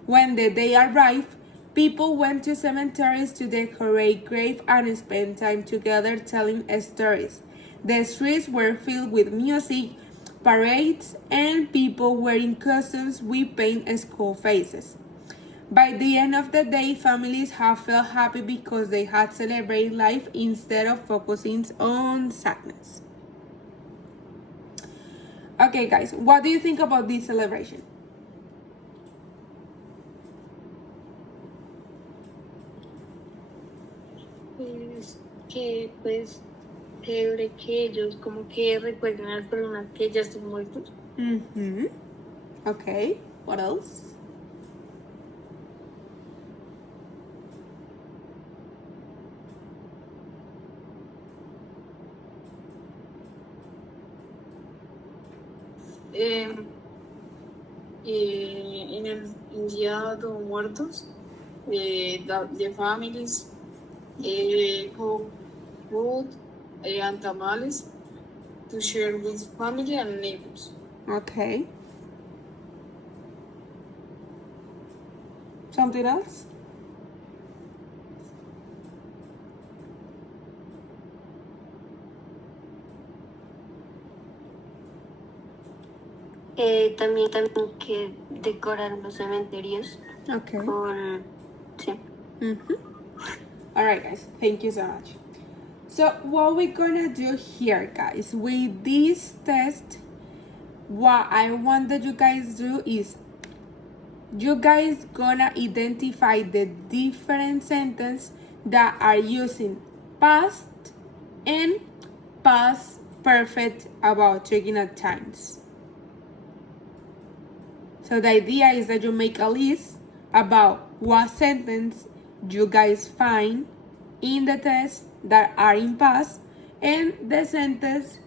When the day arrived, people went to cemeteries to decorate graves and spend time together telling stories. The streets were filled with music, parades, and people wearing costumes with paint skull faces. By the end of the day, families have felt happy because they had celebrated life instead of focusing on sadness. Okay, guys, what do you think about this celebration? Pues que pues chévere que ellos como que recuerden a las personas que ya están muertos. Mm-hmm. Okay, what else? En el Día de los Muertos, the families cook food and tamales to share with family and neighbors. Okay. Something else? También que decoran los cementerios Okay. con... Sí. Mm-hmm. All right, guys. Thank you so much. So what we're gonna do here, guys, with this test, what I want that you guys do is you guys gonna identify the different sentences that are using past and past perfect about checking at times. So the idea is that you make a list about what sentence you guys find in the test that are in past and the sentence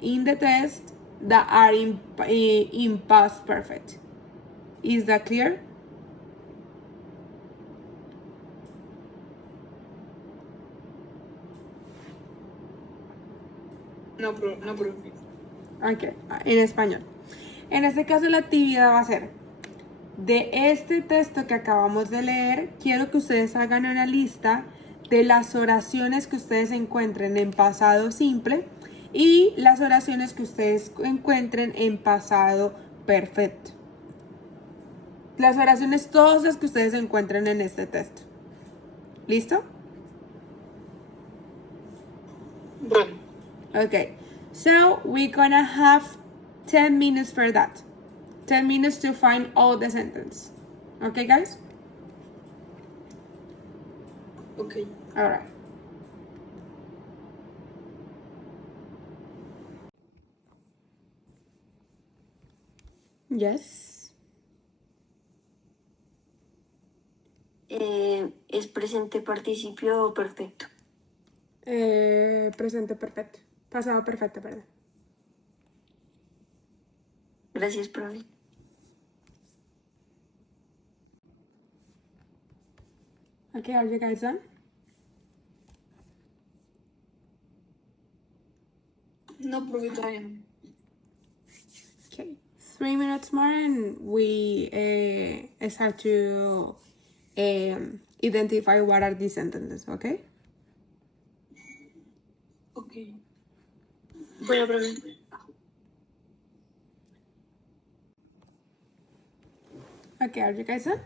in the test that are in past perfect. Is that clear? No, profe. Ok, en español. En este caso la actividad va a ser de este texto que acabamos de leer, quiero que ustedes hagan una lista de las oraciones que ustedes encuentren en pasado simple y las oraciones que ustedes encuentren en pasado perfecto. Las oraciones todas las que ustedes encuentren en este texto. ¿Listo? Bueno, Okay, so we're gonna have 10 minutes for that. 10 minutes to find all the sentence. Okay, guys? ok. All right. Yes. ¿Es presente participio perfecto? Presente perfecto. Pasado perfecto, perdón. Gracias, profe. Okay, are you guys done? No, profe, todavía no. Okay. 3 minutes more and we start to identify what are these sentences, okay? Ok. Bueno, profe. Okay, are you guys done?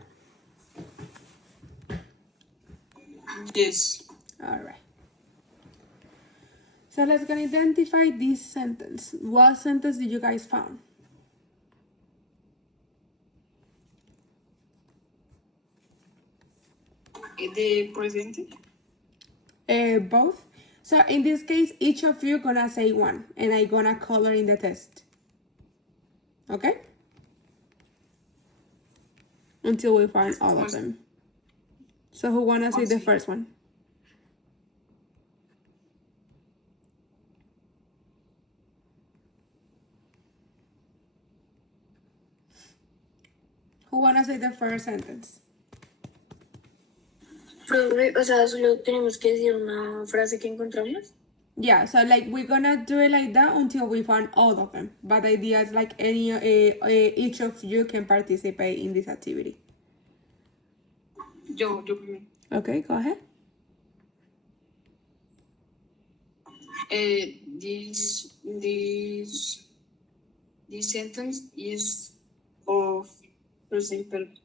Yes. All right. So let's go identify this sentence. What sentence did you guys found? ¿De presente? Both. So in this case, each of you gonna say one, and I gonna color in the test. Okay? Until we find all of them. So who wanna say the first one? Who wanna say the first sentence? Profe, o sea, solo tenemos que decir una frase que encontramos. Yeah, so like we're gonna do it like that until we find all of them. But the idea is like each of you can participate in this activity. Yo primero. Okay, go ahead. This sentence is of present perfect.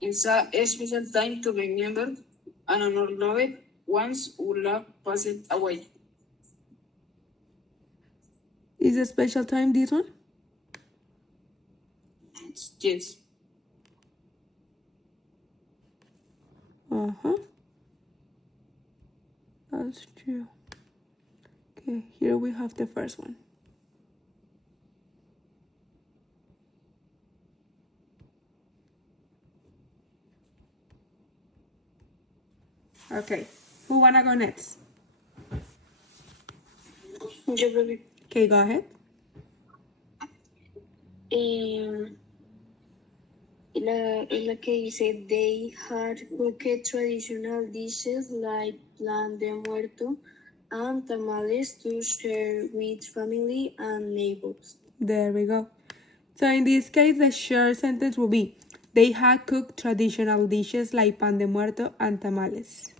It's a special time to remember and honor loved ones who love passed away. Is a special time this one? Yes. Uh-huh. That's true. Okay, here we have the first one. Okay, who wanna go next? Yo primero. Okay, go ahead. La que dice they had cooked traditional dishes like plan de muerto and tamales to share with family and neighbors. There we go. So in this case, the short sentence will be, they had cooked traditional dishes like pan de muerto and tamales.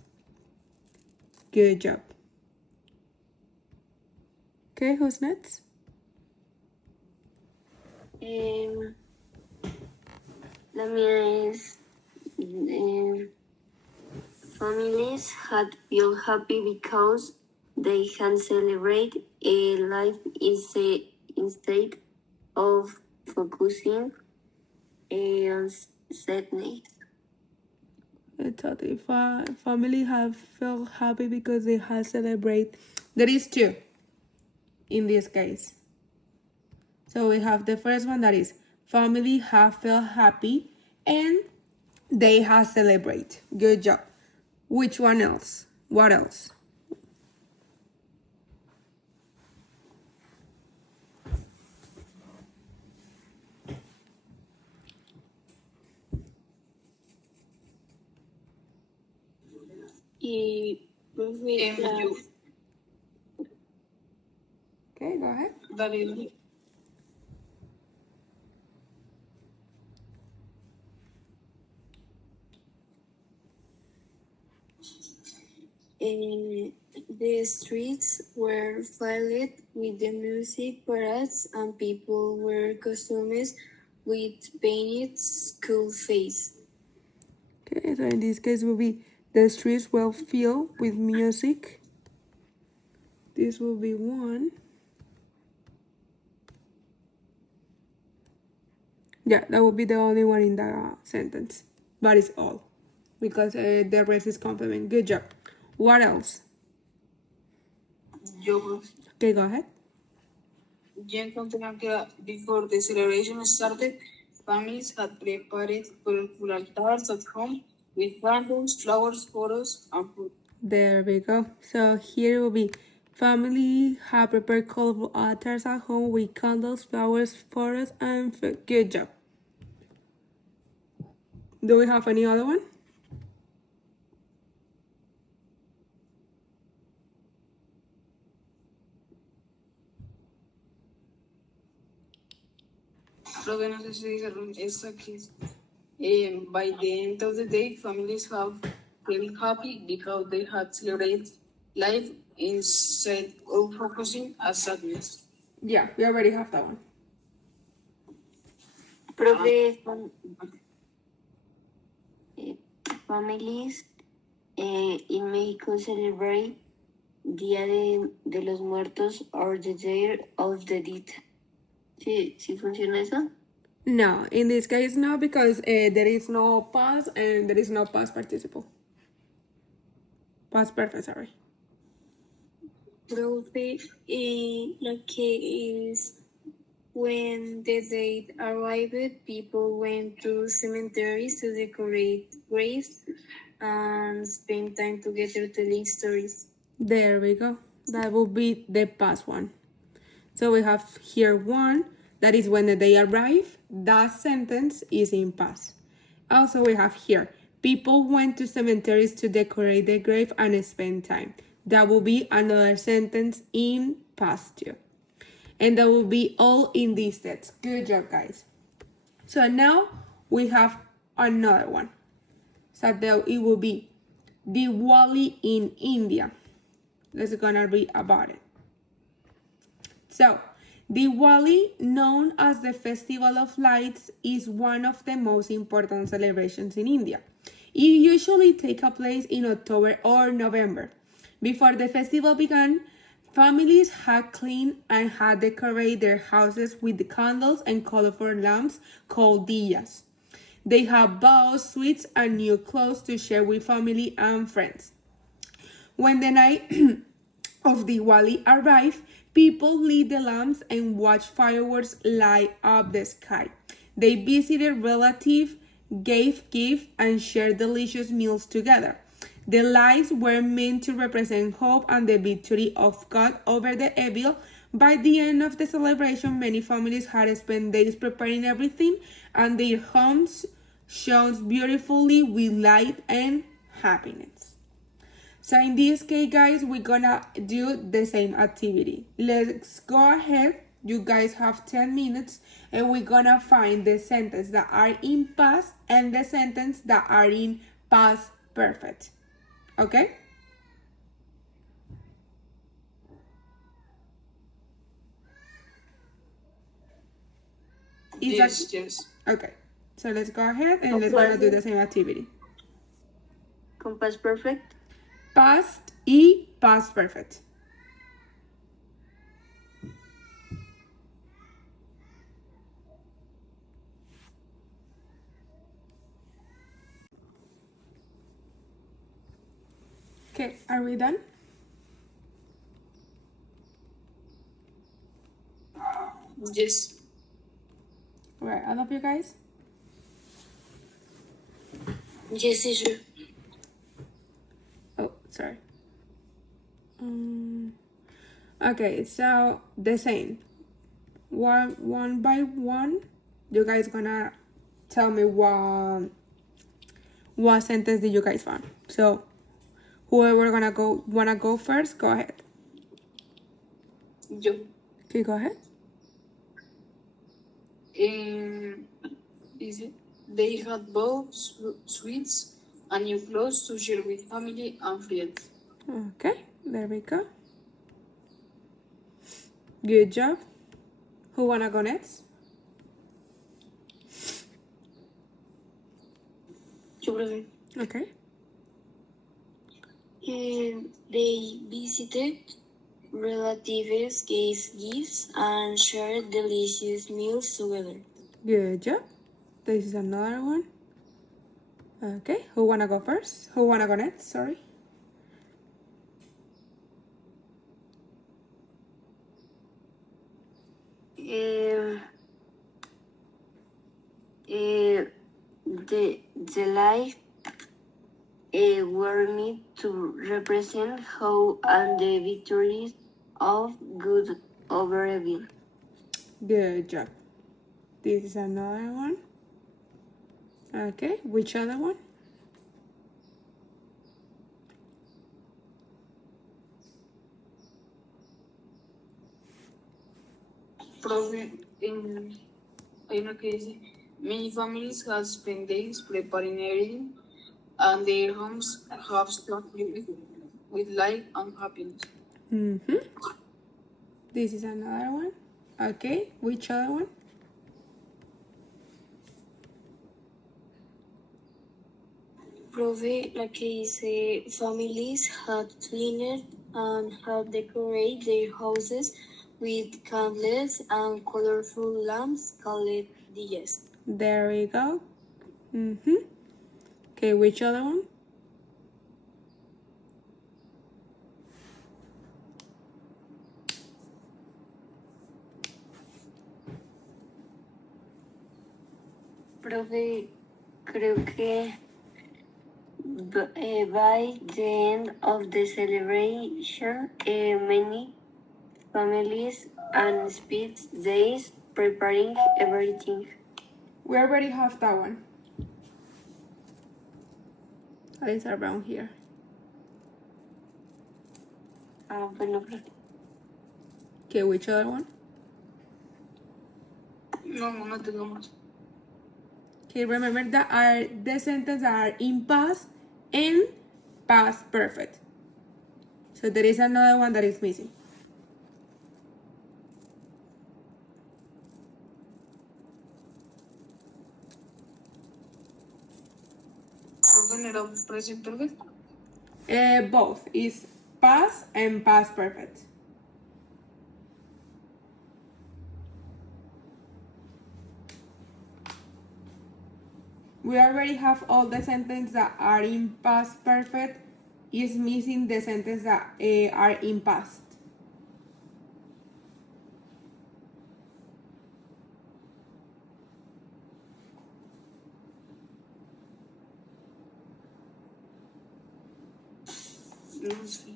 Good job. Okay, who's next? La mía es families had feel happy because they can celebrate a life instead of focusing on sadness. Totally. Family have felt happy because they have celebrate. There is two in this case. So we have the first one that is family have felt happy and they have celebrate. Good job. Which one else? What else? Y profe, Okay, go ahead. David. The streets were filled with the music parades and people were costumes with painted school face. Okay, so in this case will be the streets will filled with music. This will be one. Yeah, that will be the only one in the sentence. But it's all. Because the rest is complement. Good job. What else? Yo, profe. Okay, go ahead. Yo encontré que before the celebration started, families had prepared colorful altars at home with candles, flowers, photos, and food. There we go. So here will be family have prepared colorful altars at home with candles, flowers, photos, and food. Good job. Do we have any other one? Profe, no sé si dijeron esto que es, by the end of the day, families have felt happy because they had celebrated life instead of focusing on sadness. Yeah, we already have that one. Profe, families in Mexico celebrate Día de los Muertos or the Day of the Dead. ¿Sí funciona eso? No, in this case, no, because there is no past and there is no past participle. Past perfect, sorry. Profe, like is when the date arrived, people went to cemeteries to decorate graves and spend time together telling stories. There we go. That will be the past one. So we have here one, that is when the day arrived. That sentence is in past. Also we have here, people went to cemeteries to decorate the grave and spend time. That will be another sentence in past two. And that will be all in these sets. Good job, guys. So now we have another one. So that it will be Diwali in India. Let's gonna read about it. So, Diwali, known as the Festival of Lights, is one of the most important celebrations in India. It usually takes place in October or November. Before the festival began, families had cleaned and had decorated their houses with the candles and colorful lamps called diyas. They have bows, sweets, and new clothes to share with family and friends. When the night of Diwali arrived, people lit the lamps and watched fireworks light up the sky. They visited relatives, gave gifts, and shared delicious meals together. The lights were meant to represent hope and the victory of God over the evil. By the end of the celebration, many families had spent days preparing everything, and their homes shone beautifully with light and happiness. So in this case, guys, we're gonna do the same activity. Let's go ahead. You guys have 10 minutes and we're gonna find the sentences that are in past and the sentences that are in past perfect. Okay? Yes. Okay. So let's go ahead and let's gonna do the same activity. Con past perfect. Past y past perfect. Okay, are we done? Yes. Right, all of you guys? Yes, teacher. Oh, sorry. Okay, so the same. One by one, you guys gonna tell me what sentence did you guys find. So whoever wanna go first, go ahead. Yo. Okay, go ahead. Is it? They had both sweets and new clothes to share with family and friends. Okay, there we go. Good job. Who wanna go next? Yo, profe. Okay. They visited relatives, gave gifts, and shared delicious meals together. Good job. This is another one. Okay, who wanna go first? Who wanna go next? Sorry. The life were meant to represent hope and the victories of good over evil. Good job. This is another one. Okay, which other one? Profe, hay una que dice, many families have spent days preparing everything, and their homes have stocked with light and happiness. This is another one. Okay, which other one? Profe, la que dice families had cleaned and had decorated their houses with candles and colorful lamps called diyas. There we go. Okay, which other one? Profe, creo que by the end of the celebration, many families and spent days preparing everything. We already have that one. It's around here. Ah, bueno, profe. Okay, which other one? No tengo más. Okay, remember that are the sentences that are in past and past perfect. So there is another one that is missing. Profe, ¿no era present perfect? Both is past and past perfect. We already have all the sentences that are in past perfect. Is missing the sentences that are in past. No sé.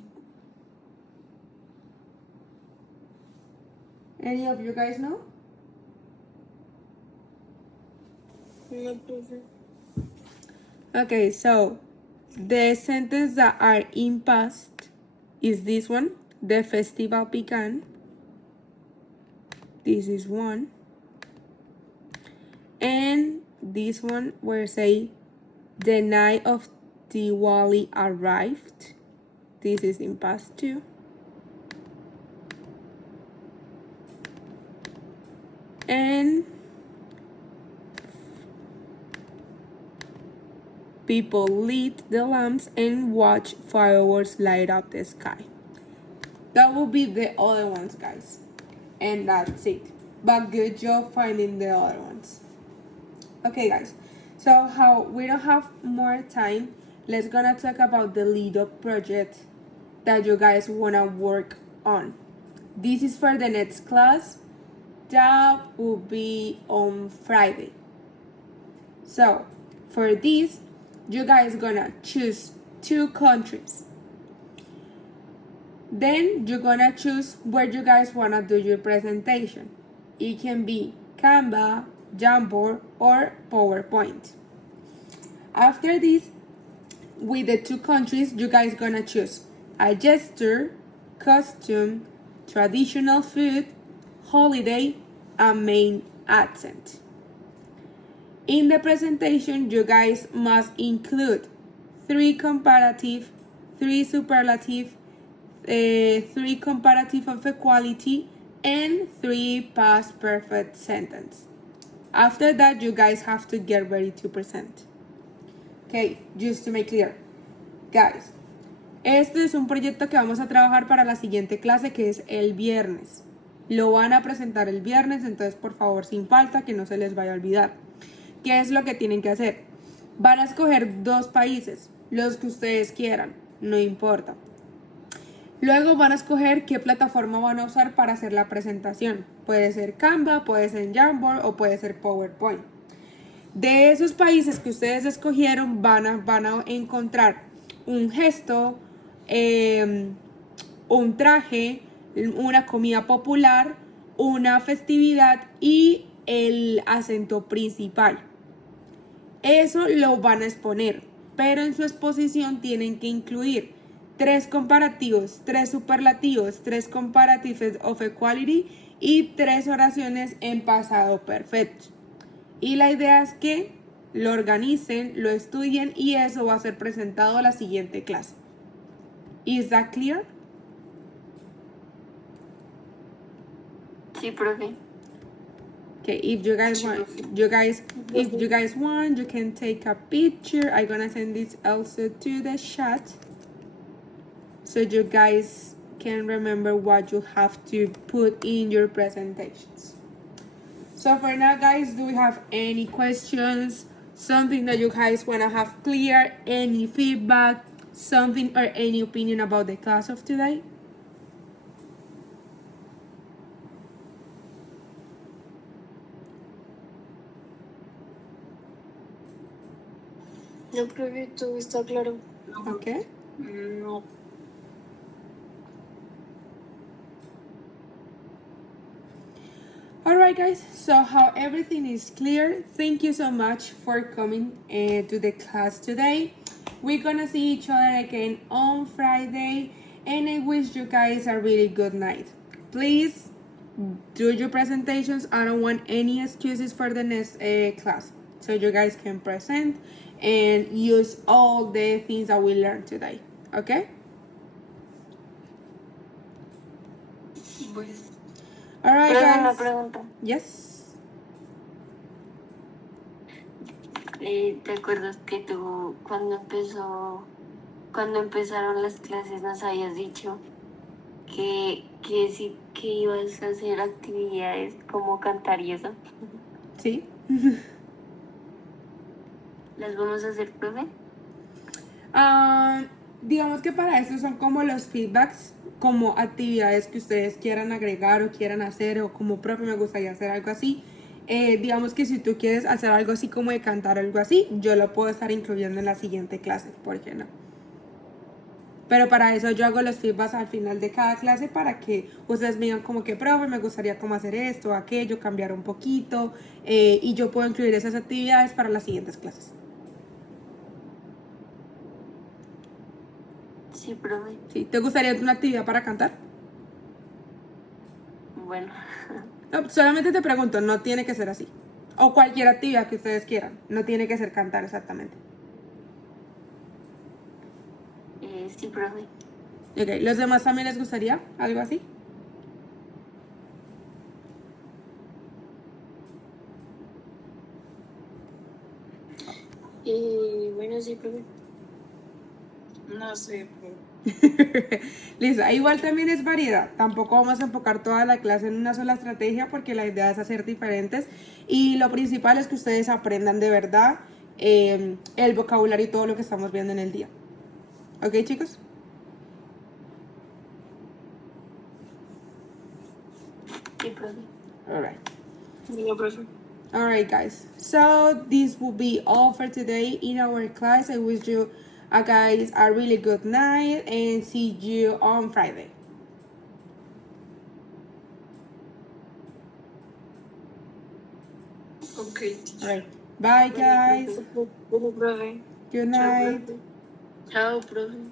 Any of you guys know? No, profe. Okay, so the sentences that are in past is this one, the festival began. This is one. And this one where say the night of Diwali arrived. This is in past too. And people lit the lamps and watched fireworks light up the sky. That will be the other ones, guys. And that's it. But good job finding the other ones. Okay, guys. So how we don't have more time, let's gonna talk about the little project that you guys wanna work on. This is for the next class. That will be on Friday. So for this, you guys gonna choose 2 countries. Then you're gonna choose where you guys wanna do your presentation. It can be Canva, Jamboard, or PowerPoint. After this, with the 2 countries, you guys gonna choose a gesture, costume, traditional food, holiday, and main accent. In the presentation, you guys must include 3 comparative, 3 superlative, 3 comparative of equality, and 3 past perfect sentence. After that, you guys have to get ready to present. Okay, just to make clear. Guys, este es un proyecto que vamos a trabajar para la siguiente clase, que es el viernes. Lo van a presentar el viernes, entonces por favor, sin falta, que no se les vaya a olvidar. ¿Qué es lo que tienen que hacer? Van a escoger 2 países, los que ustedes quieran, no importa. Luego van a escoger qué plataforma van a usar para hacer la presentación. Puede ser Canva, puede ser Jamboard o puede ser PowerPoint. De esos países que ustedes escogieron van a encontrar un gesto, un traje, una comida popular, una festividad y el acento principal. Eso lo van a exponer, pero en su exposición tienen que incluir 3 comparativos, 3 superlativos, 3 comparatives of equality y 3 oraciones en pasado perfecto. Y la idea es que lo organicen, lo estudien y eso va a ser presentado a la siguiente clase. Is that clear? Sí, profe. Okay, if you guys want, if you guys want, you can take a picture. I'm gonna send this also to the chat, so you guys can remember what you have to put in your presentations. So for now, guys, do we have any questions? Something that you guys wanna have clear? Any feedback? Something or any opinion about the class of today? No, profe, todo está claro. Okay. No. Alright, guys, so how everything is clear, thank you so much for coming to the class today. We're gonna see each other again on Friday, and I wish you guys a really good night. Please do your presentations. I don't want any excuses for the next class, so you guys can present and use all the things that we learned today. Okay? All right, Pero una guys. pregunta. Yes. ¿Te acuerdas que tú cuando empezaron las clases nos habías dicho que sí que ibas a hacer actividades como cantar y eso? Sí. ¿Las vamos a hacer, profe? Digamos que para eso son como los feedbacks, como actividades que ustedes quieran agregar o quieran hacer, o como profe me gustaría hacer algo así. Digamos que si tú quieres hacer algo así como de cantar o algo así, yo lo puedo estar incluyendo en la siguiente clase, ¿por qué no? Pero para eso yo hago los feedbacks al final de cada clase para que ustedes me digan como que, profe, me gustaría como hacer esto, aquello, cambiar un poquito, y yo puedo incluir esas actividades para las siguientes clases. Sí, profe. ¿Sí? ¿Te gustaría una actividad para cantar? Bueno. No, solamente te pregunto, no tiene que ser así. O cualquier actividad que ustedes quieran, no tiene que ser cantar exactamente. Sí, profe. Ok, ¿los demás también les gustaría algo así? Bueno, sí, profe. No sé, profe. Listo, igual también es variedad. Tampoco vamos a enfocar toda la clase en una sola estrategia porque la idea es hacer diferentes. Y lo principal es que ustedes aprendan de verdad el vocabulario y todo lo que estamos viendo en el día. ¿Ok, chicos? Sí, profe. All right. No, profe. All right, guys. So this will be all for today in our class. I wish you guys a really good night and see you on Friday. Okay. All right. Bye, guys. Bueno, profe. Good Chao, night. profe. Chao, profe.